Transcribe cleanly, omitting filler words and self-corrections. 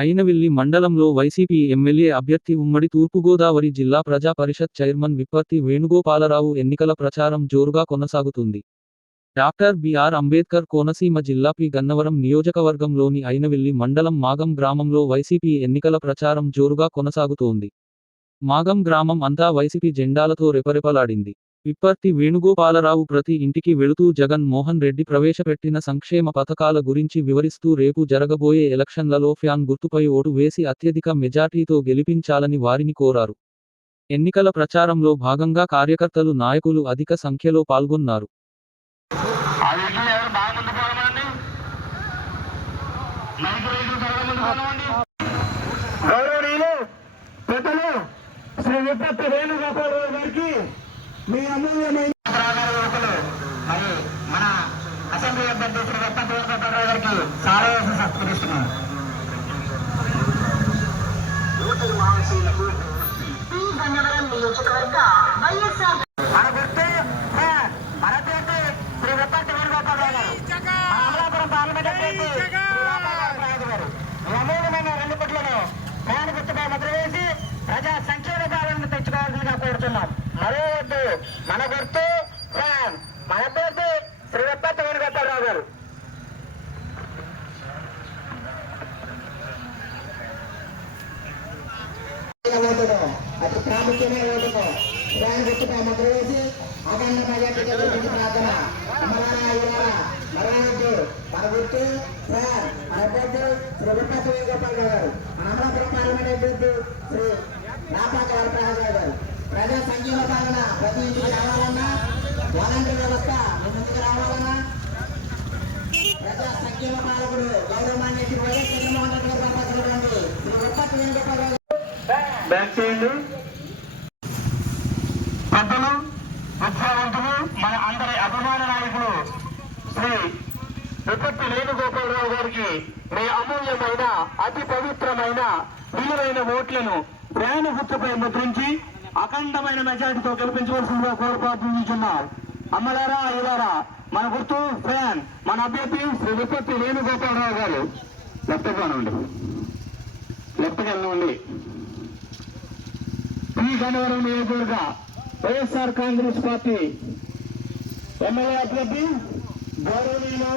అయినవిల్లి మండలంలో YCP MLA అభ్యర్థి ఉమ్మడి తూర్పుగోదావరి జిల్లా ప్రజా పరిషత్ చైర్మన్ విప్పర్తి వేణుగోపాలరావు ఎన్నికల ప్రచారం జోరుగా కొనసాగుతుంది. డాక్టర్ బిఆర్ అంబేద్కర్ కోనసీమ జిల్లా పి. గన్నవరం నియోజకవర్గంలోని అయినవిల్లి మండలం మాగం గ్రామంలో వైసీపీ ఎన్నికల ప్రచారం జోరుగా కొనసాగుతోంది. మాగం గ్రామం అంతా వైసీపీ జెండాలతో రెపరెపలాడింది. విప్పర్తి వేణుగోపాలరావు ప్రతి ఇంటికి వెళుతూ జగన్ మోహన్ రెడ్డి ప్రవేశపెట్టిన సంక్షేమ పథకాల గురించి వివరిస్తూ రేపు జరగబోయే ఎలక్షన్లలో ఫ్యాన్ గుర్తుపై ఓటు వేసి అత్యధిక మెజార్టీతో గెలిపించాలని వారిని కోరారు. ఎన్నికల ప్రచారంలో భాగంగా కార్యకర్తలు, నాయకులు అధిక సంఖ్యలో పాల్గొన్నారు. శ్రీ విప్పర్తి వేణుగోపాలరావు గారికి మీ అమూల్యమైన మరి మన అసెంబ్లీ అభ్యర్థి శ్రీ విప్పర్తి వేణుగోపాలరావు గారికి సారవేశ సత్కరిస్తున్నాను. మన గుర్తు మన అభ్యర్థి శ్రీ విప్పర్తి వేణుగోపాలరావు గారు, అమలాపురం పార్లమెంట్ అభ్యర్థి శ్రీ గారు ఈ అమూల్యమైన 2 కోట్లను ఫ్యాన్ గుర్తుపై ముద్ర వేసి ప్రజా సంక్షేమ పాలనను తెచ్చుకోవాల్సిందిగా కోరుతున్నాం. మరో వద్దు, మన గుర్తు ఫ్యాన్, మన అభ్యర్థి శ్రీ విప్పర్తి వేణుగోపాలరావు గారు. అతి ప్రాముఖ్యమైన ఓటును ఫ్యాన్ గుర్తుపై ముద్ర వేసి అఖండ మెజార్టీతో ప్రార్థన. మరో వద్దు, మన గుర్తు ఫ్యాన్, మన అభ్యర్థి శ్రీ విప్పర్తి వేణుగోపాలరావు గారు, మన అమలాపురం పార్లమెంట్ అభ్యర్థి శ్రీ గారు. ప్రజా సంక్షేమ పాలన ప్రతి ఇంటికి రావాలన్నా, వాలంటీర్ వ్యవస్థ మీ ముందుకు రావాలన్నా, ప్రజా సంక్షేమ పాలకుడు గౌరవమాన్య శ్రీ వైఎస్ జగన్మోహన్ రెడ్డి గారు పంపించినటువంటి శ్రీ విప్పర్తి వేణుగోపాలరావు పెద్దలు, విద్యావంతులు, మన అందరి అభిమాన నాయకులు శ్రీ విప్పర్తి వేణుగోపాలరావు గారికి మీ అమూల్యమైన, అతి పవిత్రమైన, విలువైన ఓట్లను ఫ్యాన్ గుర్తుపై ముద్రించి అఖండమైన మెజార్టీతో గెలిపించవలసిందిగా కోరుకుంటున్నాం. అమ్మలారా, అయ్యలారా, మన గుర్తు ఫ్యాన్, మన అభ్యర్థి శ్రీ విప్పర్తి వేణుగోపాలరావు గారు. లెఫ్ట్కి వెళ్ళండి. పి. గన్నవరం నియోజకవర్గ వైఎస్ఆర్ కాంగ్రెస్ పార్టీ ఎమ్మెల్యే అభ్యర్థి గౌరవనీయులు